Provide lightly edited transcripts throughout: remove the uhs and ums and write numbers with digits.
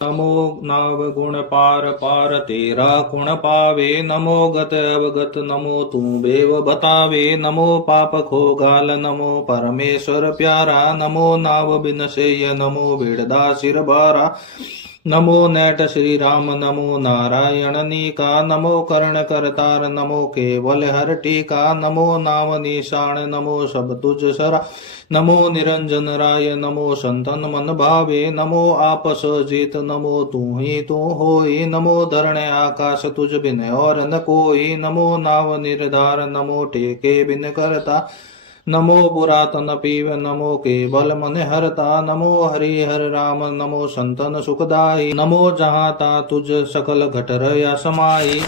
नमो नाव गुण पार पार तेरा गुण पावे। नमो गत अवगत नमो तू बेव बतावे। नमो पाप खो गाल नमो परमेश्वर प्यारा। नमो नाव बिन सेय नमो बिड़दा सिर बारा। नमो नेट श्री राम नमो नारायण नीका। नमो कर्ण करतार नमो केवल हर टीका। नमो नाव निशान नमो सब तुझ सरा। नमो निरंजन राय नमो संतन मन भावे। नमो आपस जीत नमो तू ही तू होई। नमो धरणे आकाश तुझ बिन और न कोई। नमो नाव निर्धार नमो टेके बिन करता। नमो पुरातन पीव नमो केवल मन हरता। नमो हरि हर राम नमो संतन सुखदाई। नमो जहाँ ता तुझ सकल घट रया समाई।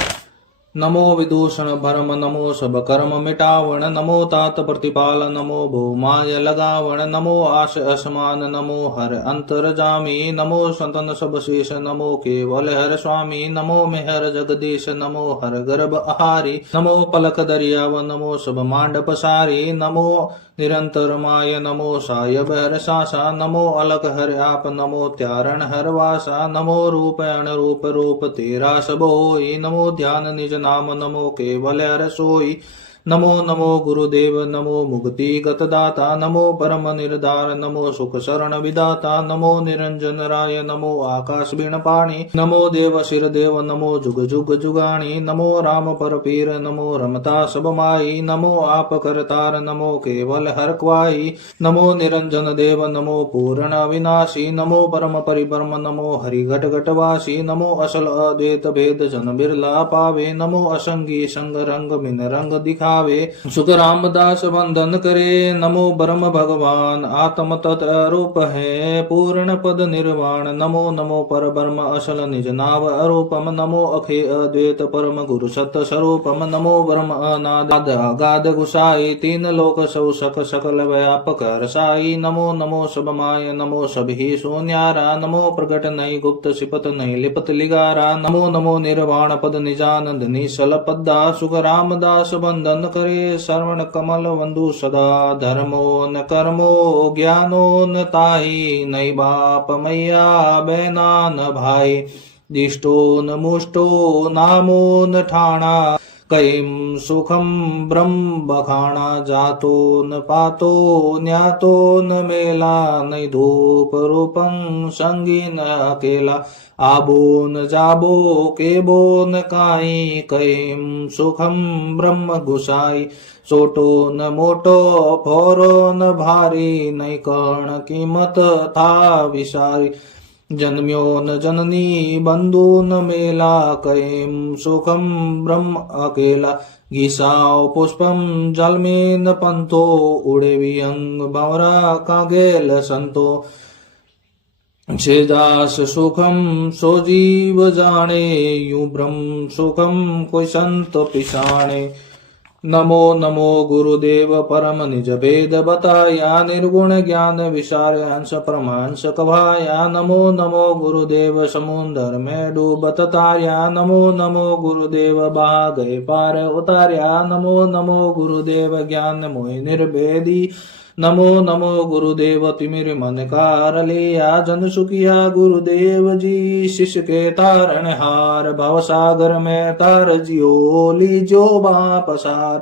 नमो विदूषण भरम नमो सब कर्म मिटावण। नमो तात प्रतिपाल नमो भूमाय लगावण। नमो आश असमान नमो हर अंतर जामी। नमो संतन सब शेष नमो केवल हर स्वामी। नमो मेहर जगदीश नमो हर गर्भ आहारी। नमो पलक दरियाव नमो सब मांड पसारी। नमो निरंतर माय नमो सायब हर सासा। नमो अलक हर आप नमो त्यारण हर वासा। नमो रूप अनरूप रूप तेरा सब होई। नमो ध्यान निज नाम नमो केवल हर सोई। नमो नमो गुरुदेव नमो मुक्ति गत दाता। नमो परम निर्धार नमो सुख शरण विदाता। नमो निरंजन राय नमो आकाश बिन पाणी। नमो देव शिर देव नमो जुग जुग जुगाणी। नमो राम पर पीर नमो रमता सब माई। नमो आप करतार नमो केवल हर क्वाई। नमो निरंजन देव नमो पूर्ण अविनाशी। नमो परम परिब्रह्म नमो हरि घट घट वासी। नमो असल अद्वैत भेद जन बिरला पावे। नमो असंगी संग रंग बिन रंग दिखा सुख रामदास वंदन करे। नमो ब्रह्म भगवान आत्म तत्रूप है पूर्ण पद निर्वाण। नमो नमो पर ब्रह्म असल निज नाव अरूपम। नमो अखे अद्वैत परम गुरु सत्य स्वरूपम। नमो ब्रह्म अनाद अगाध गुसाई। तीन लोक सौ सक सकल व्यापक रसाई। नमो नमो सब माय नमो सब ही सोन्यारा। नमो प्रगट नहीं गुप्त सिपत नहीं लिपत लिगारा। नमो नमो निर्वाण पद निजानंद निसल पद्दा। सुख रामदास वंदन करे श्रवण कमल वंदु सदा। धर्मो न कर्मो ज्ञानो न ताही। नहीं बाप मैया बहना न भाई। दिष्टो न मुष्टो नामो न ठाणा। कईम सुखम ब्रह्म बखाना। जातो न पातो न्यातो न मेला। नहीं धूप रूपं संगी न अकेला। आबो न जाबो केबो न काई। कईम सुखम ब्रह्म गुसाई। सोटो न मोटो फोरो न भारी। नहीं कर्ण कीमत था विसारी। जन्म्यो न जननी बंधु न मेला। कईम सुखम ब्रह्म अकेला। गीसाओ पुष्पम जल में न पंतो। उड़े वियंग भंवरा कागेल संतो। छेदास सुखम सो जीव जाने। यूं ब्रह्म सुखम कोई संत पिसाणे। नमो नमो गुरुदेव परम निज भेद बताया। निर्गुण ज्ञान विसार हंस परमहंस कभाया। नमो नमो गुरुदेव समुंदर में डूबत तार्या। नमो नमो गुरुदेव बहा गए पार उतार्या। नमो नमो गुरुदेव ज्ञान मोहि निर्भेदी। नमो नमो गुरुदेव तिमिर मन कार लिया। जन सुखिया गुरुदेव जी शिष्य के तारण हार। भव सागर में तार जियो लीजो पसार।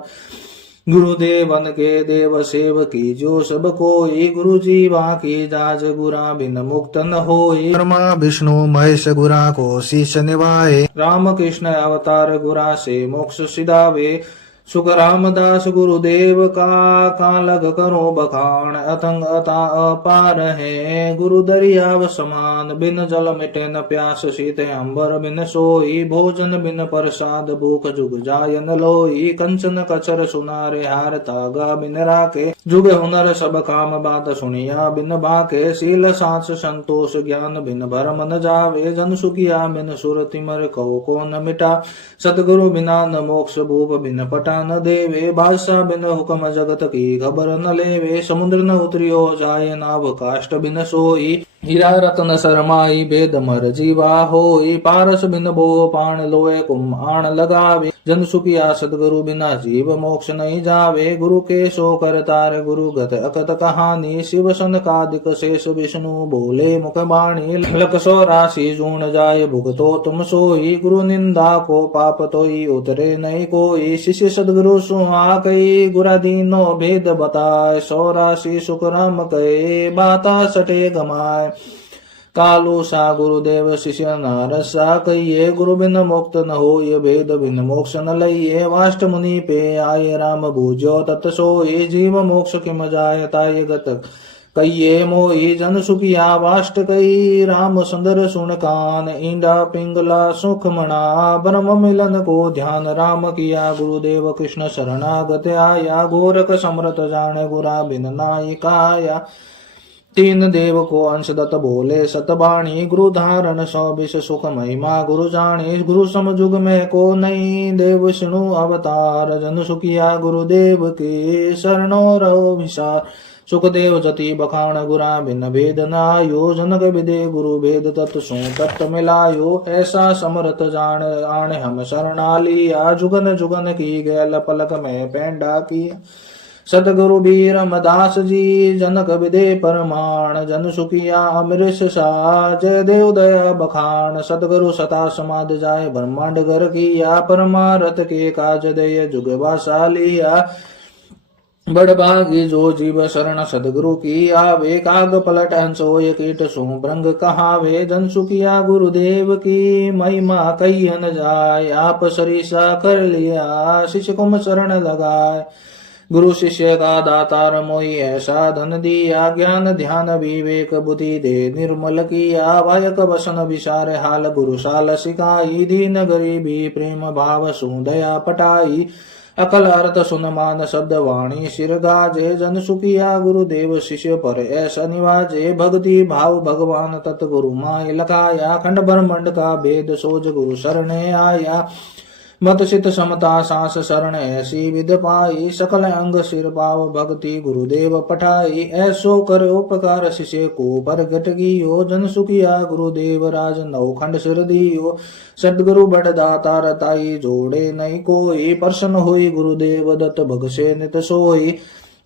गुरुदेवन के देव सेव की जो सब कोई। गुरु जी की जाज गुरा बिन मुक्त न होई। ब्रह्मा विष्णु महेश गुरा को शीश निभाए। राम कृष्ण अवतार गुरा से मोक्ष सिधावे। सुख रामदास गुरुदेव का लग करो बखान। अतंग अता अपार है गुरु दरियाव समान। बिन जल मिटे न प्यास शीते अंबर बिन सोई। भोजन बिन प्रसाद भूख जुग जाय न लोई। कंचन कचर सुनारे हार तागा बिन राके। जुग हुनर सब काम बात सुनिया बिन बाके। शील सांस संतोष ज्ञान बिन भरम न जावे। जन सुखिया बिन सुर तिमर को न मिटा। सतगुरु बिना न मोक्ष भूप बिन पटा न देवे। बादशाह बिन हुक्म जगत की खबर न लेवे। समुद्र न उतरियो जाय नाव काष्ट बिन सोई। हीरा रत्न शरमाई भेद मर जीवा होई पारस बिन बो पाण लोए कुम आण लगावे जन सुखिया सदगुरु बिना जीव मोक्ष नहीं जावे गुरु के सो कर तार गुरु गत अकत कहानी शिव सन कादिक शेष विष्णु बोले मुख बाणी लख सो राशि जूण जाय भुगतो तुम सोई गुरु निंदा को पाप तोई उतरे नहीं कोई शिष्य सदगुरु सुहा कई गुरा दीनो भेद बताए सो राशि सुख राम कहे बाता सटे गमाय कालू सा गुरुदेव शिष्य नारसा कहिए गुरु बिन मुक्त न हो ये भेद बिन मोक्ष न लइये वाष्ट मुनि पे आये राम बूझो तत् सोई जीव मोक्ष किम जाय ताय गत कहिए मोई जन सुखिया वाष्ट कई राम सुंदर सुन कान ईंडा पिंगला सुख मना ब्रह्म मिलन को ध्यान राम किया गुरुदेव कृष्ण शरणागत आया गोरख समरत जान गुरा बिन नायिकाया तीन देव को अंश दत्त बोले सतबाणी गुरु धारण सौ विष सुख महिमा गुरु जाने गुरु समजुग में को नहीं देव विष्णु अवतार जन सुखिया गुरुदेव के शरणो रहो विशार सुखदेव जति बखान गुरा बिन भेद नायो जनक विदे गुरु भेद तत् सो तत् मिलायो ऐसा समरथ जान आने हम शरणालिया जुगन जुगन की गैल पलक में पेंडा किया सतगुरु बीर मदास जी जनक विदे परमाण जन सुखिया अमृष सा जय देव दया बखान सतगुरु सता समाध जाय ब्रह्मांड घर किया परमारथ के काज दय जुग वासालिया बड़ भागी जो जीव शरण सदगुरु की आवे काग पलट हंसोय कीट सो ब्रंग कहावे जन सुखिया गुरुदेव की महिमा कहियन जाय आप सरीसा कर लिया शिष्य कुम शरण लगाए गुरु शिष्य का दातार मोई ऐसा धन दिया ज्ञान ध्यान विवेक बुद्धि दे निर्मल किया वायक वसन विचार हाल गुरुशाल सिखाई दीन गरीबी प्रेम भाव सुदया पटाई अकल अर्थ सुन मान शब्द वाणी शिर गाजे जन सुखिया गुरुदेव शिष्य पर ऐसा निवाजे भक्ति भाव भगवान तत् गुरु माय लखाया खंड ब्रह्मंड का भेद सोज गुरु शरणे आया मत सित समता सांस शरण ऐसी विद पाई सकल अंग सिर पाव भक्ति गुरुदेव पठाई ऐसो कर उपकार शिष्य को प्रगट कियो जन सुखिया गुरुदेव राज नौखंड सिर दियो सदगुरु बड़ दाता रताई जोड़े नहीं कोई प्रसन्न होई गुरुदेव दत्त भग से नित सोई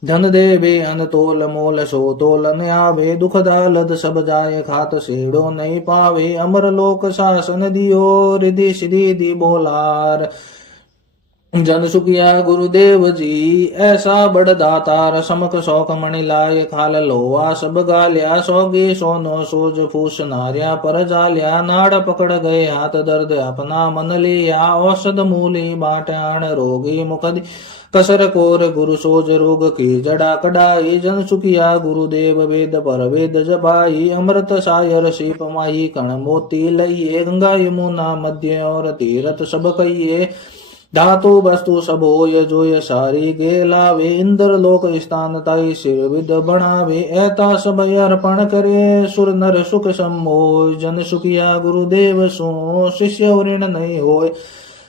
धन देवे अन तोल मोल सो तोलन आवे दुख दालद सब जाय खात सेड़ो नहीं पावे अमर लोक शासन दियो रिधि सिद्धि दी बोलार जन सुखिया गुरुदेव जी ऐसा बड़ दातार समक शौक मणि लाय खाल लोआ सब गालिया सौगे सोनो सोज फूस नारिया पर जालिया नाड़ पकड़ गए हाथ दर्द अपना मन लिया औषध मूली बाटान रोगी मुखद कसर कोर गुरु सोज रोग की जड़ा कड़ाई जन सुखिया गुरुदेव वेद पर वेद जबाई अमृत सायर शीप माही कण मोती लइये गंगा यमुना मध्य और तीरथ सब कहिए धातु वस्तु सब होय जोय सारी गे लावे इंद्र लोक स्थान ताई सिर विद बनावे ऐता सब अर्पण करे सुर नर सुख सम्मोय जन सुखिया गुरुदेव सो शिष्य ऋण नहीं होय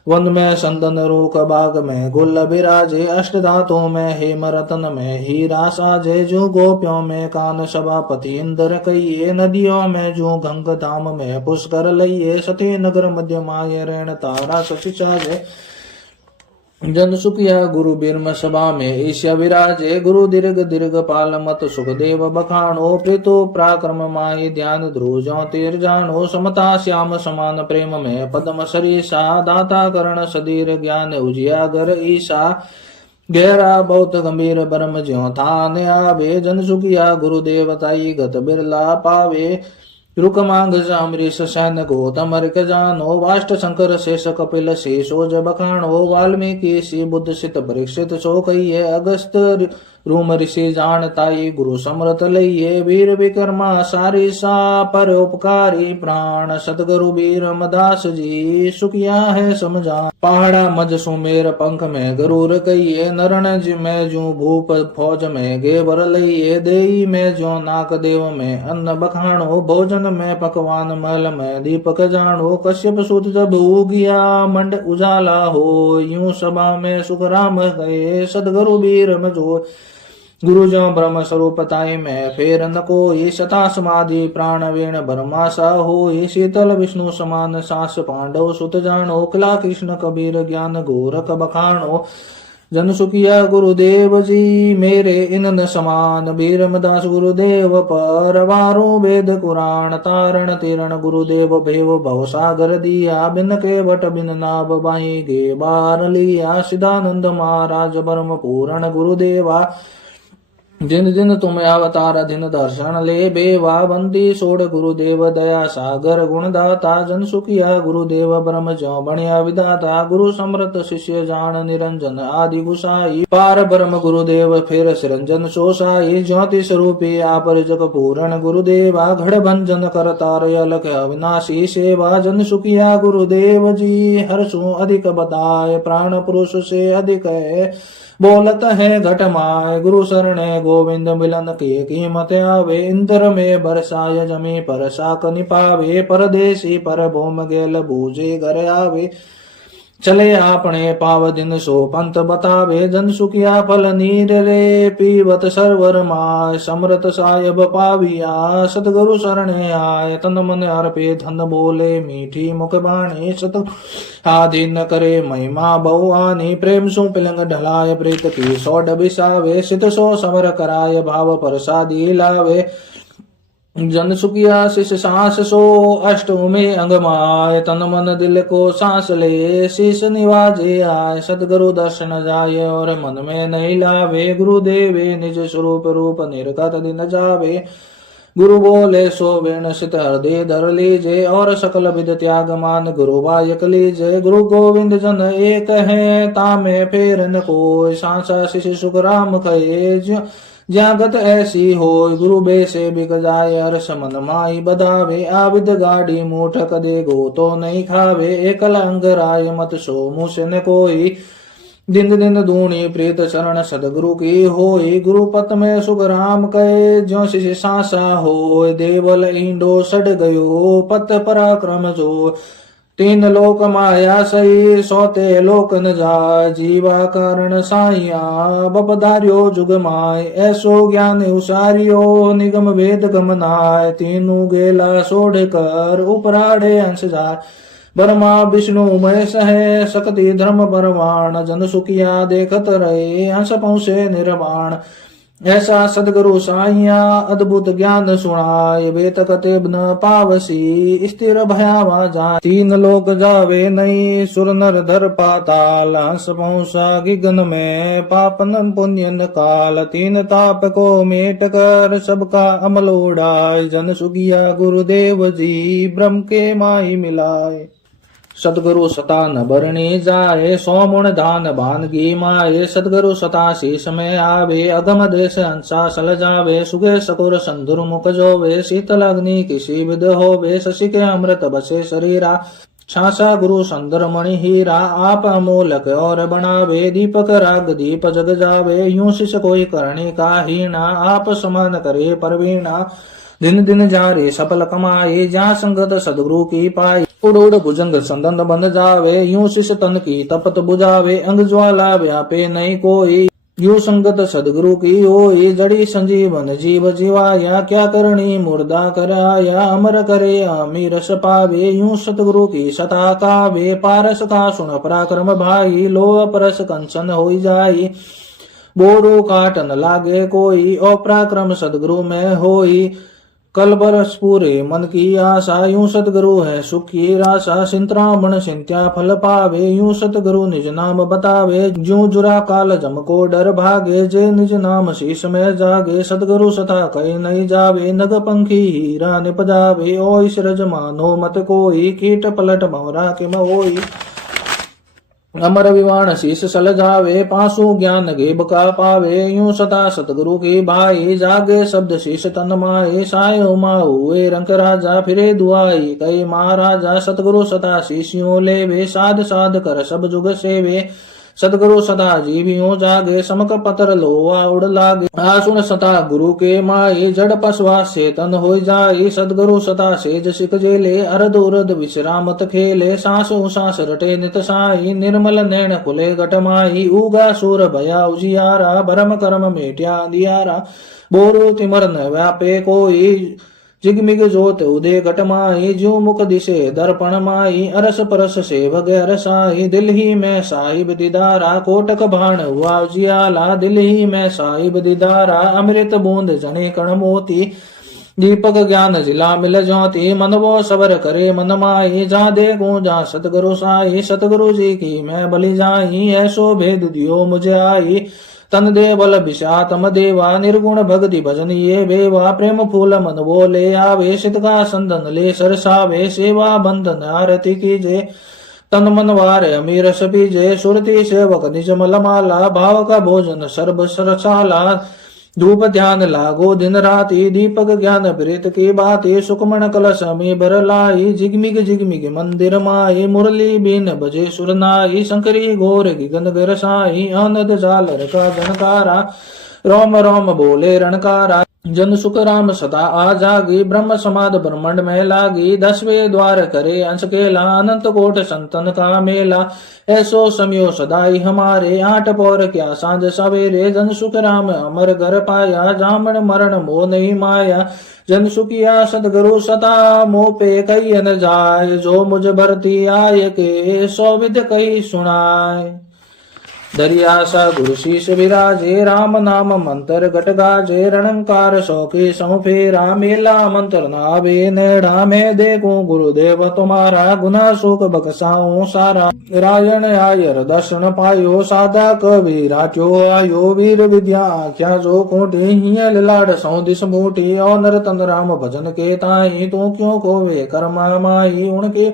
वन में संदन रूख बाग में गुल विराजे अष्ट धातुओं में हेम रतन में हीरा साजे जो गोपियों में कान सभापति इंद्र कहिए नदियों में जो गंग धाम में पुष्कर लइये सती नगर मध्य माय रण तारा शशि साजे जन सुखिया गुरु बिर्म सभा में ईश्या विराजे गुरु दीर्घ दीर्घ पाल मत सुखदेव बखानो प्रीतो पराक्रम माई ध्यान ध्रुजो तीर जानो समता श्याम समान प्रेम में पद्म सरीसा दाता करण सदीर ज्ञान उजियागर ईसा गहरा बहुत गंभीर ब्रह्म ज्यो थान आवे जन सुखिया गुरुदेवताई गत बिरला पावे रुक मांग अमरीश सैन गौतम रिक जानो वाष्ट शंकर शेष कपिल शेषोज बखाणो वाल्मीकि सी बुद्ध सित परीक्षित सो कहिए अगस्त रूम ऋषि जानताई गुरु समरथ लइये वीर विक्रमा सारी सा पर उपकारी प्राण सतगुरु वीर मदास जी सुखिया है समझा पहाड़ा मज सुमेर पंख में गरुर कहिए नरण जी में जू भूप फौज में गेवर लइये देई में जो नाक देव में अन्न बखाणो भोजन में पकवान महल में दीपक जानो कश्यप सूत जब उगिया मंड उजाला हो यूं सभा में सुख राम गए सदगुरु वीर मजो गुरु जो ब्रह्म स्वरूप ताई में फेर न कोई, सता समाधि प्राण वीण ब्रह्मासा होई, शीतल विष्णु समान सास पांडव सुत जानो, किला कृष्ण कबीर ज्ञान गोरख बखानो। जन सुखिया गुरुदेव जी मेरे इनन समान, बीरमदास गुरुदेव पर वारो वेद कुरान, तारण तीरण गुरुदेव भेव भव सागर दिया, बिन के वट बिन नाभ बाई गे बार लिया, सिदानंद महाराज परम पूरण गुरुदेवा, जिन दिन तुम अवतार दिन दर्शन ले बेवा, बंदी सोड़ गुरुदेव दया सागर गुणदाता, जन सुखिया गुरुदेव ब्रह्म जो बणिया विदाता, गुरु समृत शिष्य जान निरंजन आदि गुसाई, पार ब्रह्म गुरुदेव फिर सिरंजन सोसाई, ज्योति स्वरूपी आप जग पूरण गुरुदेवा, घड़ भंजन कर तार अलख अविनाशी सेवा, जन सुखिया गुरुदेव जी हर्षु अधिक बताए, प्राण पुरुष से अधिक है बोलत है घट माय, गुरु शरणे गोविंद मिलन के कीमत आवे, इंद्र में बरसाय जमी पर साक निपावे, परदेसी पर भोम गेल बूझे घर आवे, चले आपने पाव दिन सो पंत बतावे, जन सुखिया फल नीर रे पीवत सरवर माय, समृत सायब पाविया सतगुरु शरणे आय, तन मन अर्पे धन बोले मीठी मुख बाणी, सत आधीन करे महिमा बहुआनी, प्रेम सु पिलंग ढलाय प्रीत की सौड बिसावे, सित सो समर कराय भाव प्रसादी लावे, जन सुखिया शिष सांस सो अष्ट में अंगमाय, तन मन दिल को सांस ले शीश निवाजे आय, सतगुरु दर्शन जाय और मन में नहीं लावे, गुरुदेवे निज स्वरूप रूप निर्गत दिन जावे, गुरु बोले सो वेण सित हृदय धर लीजे, और सकल विद त्याग मान गुरु वायक लीजे, गुरु गोविंद जन एक है तामे फेर न कोई, सांसा शिष सुख राम कहे ज्यागत ऐसी हो, गुरु बे से बिक जाय अरस मन माई बदावे, आविद गाड़ी मूठक दे गो तो नहीं खावे, एकल अंग राय मत सो मुँह न कोई, दिन दिन दूनी प्रीत शरण सदगुरु की होई, गुरु पत में सुख राम कहे ज्यो शिष्य सांसा हो, देवल ईंडो सड़ गयो पत पराक्रम जो, तीन लोक माया सही सोते लोक न जा, जीवा कारण साइया बपधार्यो जुग माय, ऐसो ज्ञान उसारियो निगम वेद गमनाय, तीनू गेला सोढ़ कर उपराड़े अंश जाय, ब्रह्मा विष्णु महेश है शक्ति धर्म परवाण, जन सुखिया देखत रहे हंस पहुँचे निर्वाण, ऐसा सदगुरु साइया अद्भुत ज्ञान सुनाय, वेत कते न पावसी स्थिर भयावा जाय, तीन लोक जावे नहीं सुर नर धर पाताल, हंस पहुँचा गिगन में पापन पुण्यन काल, तीन ताप को मेट कर सबका अमल उड़ाय, जन सुखिया गुरुदेव जी ब्रह्म के माही मिलाए, सदगुरु सता न बरणी जाए, सोमुण दान बानगी माए, सदगुरु सता शीश में आवे, अगम देश अंसा सल जावे, सुगे सकुर संधुर मुख जोवे, शीतल अग्नि किसी विद होवे, शशि के अमृत बसे शरीरा, छासा गुरु सुंदर मणि हीरा, आप अमोलक और बनावे, दीपक राग दीप जग जावे, यूं शिष कोई करणी का हीना, आप समान करे परवीणा, दिन दिन जारे सफल कमाए, जहाँ संगत सदगुरु की पाई, उड़ उड़ भुजंग संदन बंध जावे, यूं शिष तन की तपत बुझावे, अंग ज्वाला व्यापे नहीं कोई, यूं संगत सदगुरु की होई, जड़ी संजीवन जीव जीवाया, क्या करनी मुर्दा कराया, अमर करे आमी रस पावे, यूं सतगुरु की सता कावे, पारस का सुन पराक्रम भाई, लो परस कंचन होई जाई, बोरो काटन लागे कोई, और पराक्रम सदगुरु में होई, कल बरस पूरे मन की आशा, यूं सतगुरु है सुख की राशा, सिंतरामण सिंत्या फल पावे, यूं सतगुरु निज नाम बतावे, ज्यों जुरा काल जम को डर भागे, जे निज नाम शीश में जागे, सतगुरु सता कहीं नहीं जावे, नग पंखी हीरा निप जावे, ओ इस रज मानो मत कोई, कीट पलट भंवरा किम होई, अमर विवाण शीश सल जावे, पासु ज्ञान गेब का पावे, यूं सता सतगुरु की भाई, जागे शब्द शीश तन माए, साय उमा हुए रंक राजा, फिरे दुआई कई महाराजा, सतगुरु सता शीशियों लेवे, साध साध कर सब जुग सेवे, सतगुरु सदा जीवियों जागे समक पतर लोआ उड़ लागे आसुन सता गुरु के माई जड़ पसवा चेतन हो जाई सतगुरु सता सेज सिख जेले अरद उरद विश्रामत खेले सांसों सांस रटे नित साई निर्मल नैन खुले घटमाई उगा सूर भया उजियारा भरम कर्म मेट्या अंधियारा बोरो तिमर न व्यापे कोई जिगमिग जोत उदय घटमाई ज्यो मुख दिशे दर्पण माई अरस परस सेवग रसाई दिल ही में साहिब दीदारा कोटक भाण हुआ उजियाला दिल ही में साहिब दीदारा अमृत बूंद जने कण मोती दीपक ज्ञान जिला मिल ज्योति मन वो सबर करे मन माई जा देखूं जा सतगुरु साई सतगुरु जी की मैं बलि जाई ऐसो भेद दियो मुझे आई तन दे बल विषा तम देवा निर्गुण भक्ति भजन ये बेवा प्रेम फूल मन वो ले आवे सित का संदन ले सरसावे सेवा बंधन आरती कीजे तन मन वार अमीर सपीजे सुरती सेवक निज मलमाला भाव का भोजन सर्व सरसाला धूप ध्यान लागो दिन राति दीपक ज्ञान प्रीत की बाती सुखमण कलश में भर लाई जिगमिग जिगमिग मंदिर माई मुरली बीन बजे सुरनाई शंकरी घोर गगन गरसाई आनंद झालर का जनकारा रोम रोम बोले रणकारा जन सुख राम सदा आ जागी ब्रह्म समाद ब्रह्मंड में लागी 10वें द्वार करे अंश केला अनंत कोट संतन का मेला ऐसो समयो सदाई हमारे 8 पौर क्या सांझ सवेरे जन सुख राम अमर घर पाया जामन मरण मोह नहीं माया जन सुखिया सतगुरु सता मोह पे कही न जाय जो मुझ भरती आय के सौ विध कही सुनाय दरियासा गुरु शीश विराजे राम नाम मंत्र घट गाजे रणंकार सौके सौफेरा मेला मंत्र नावे नेड़ा में देखूं गुरुदेव तुम्हारा गुना सुख बकसाऊं सारा राजन आयर दर्शन पायो सादा कबीरा क्यो आयो वीर विद्या आख्या जो खूंटी हिय लाड सौ दिस बूटी और नर तन राम भजन के ताई तू क्यों कोवे कर्मा माई उनके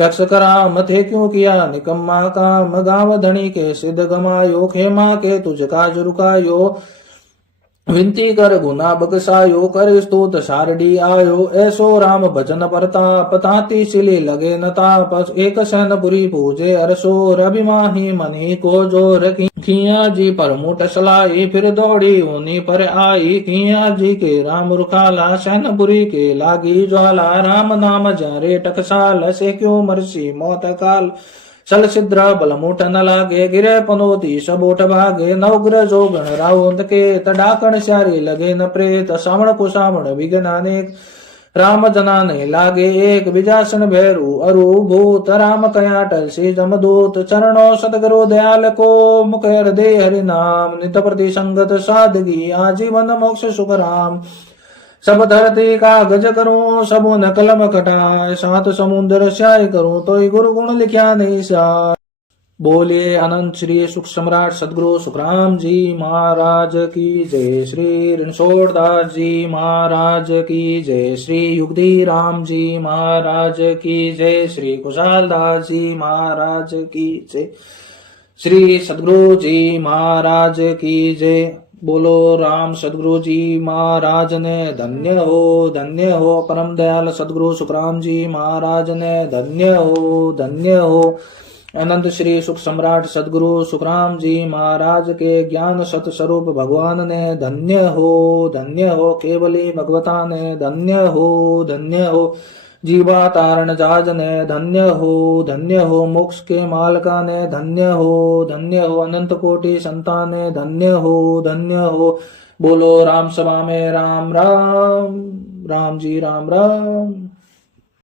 रक्ष कराम थे क्यों किया निकम्मा काम गांव धनी के सिद्ध गमायो खेमा के तुझ काज रुकायो विनती कर गुना बकसायो कर स्तुत शारडी आयो ऐसो राम भजन प्रताप ताती सिली लगे न ताप एक सैनपुरी पूजे अरसो रभिमाही मनी को जो रखी खिया जी पर मुठ सलाई फिर दौड़ी ऊनी पर आई खिया जी के राम रुखाला सैनपुरी के लागी ज्वाला राम नाम जारे टकसाल से क्यों मरसी मौत काल सल सिद्रा बल मुठ न लागे गिरे पनोती सबोट भागे नवग्र जो गण रावंत के तडाकण स्यारी लगे न प्रेत सावण कुसावण विघ्न अनेक राम जना ने लागे एक विजासन भैरू अरु भूत राम कया टल से जमदूत चरणों सतगुरु दयाल को मुकर दे हरि नाम नित प्रति संगत सादगी आजीवन मोक्ष सुख राम सब धरती का गज करूं सबो न कलम कटाए सात समुद्र स्याय करूं तो गुरु गुण लिखा नहीं साय बोलिए अनंत श्री सुख सम्राट सदगुरु सुखराम जी महाराज की जय श्री रणछोड़ दास जी महाराज की जय श्री युगधी राम जी महाराज की जय श्री कुशाल दास जी महाराज की जय श्री सदगुरु जी महाराज की जय बोलो राम सदगुरु जी महाराज ने धन्य हो परम दयाल सदगुरु सुखराम जी महाराज ने धन्य हो अनंत श्री सुख सम्राट सदगुरु सुखराम जी महाराज के ज्ञान सत स्वरूप भगवान ने धन्य हो केवली भगवता ने धन्य हो जीवा तारण जाज ने धन्य हो मोक्ष के मालका ने धन्य हो अनंत कोटि संतान ने धन्य हो बोलो राम सभा में राम राम राम जी राम राम।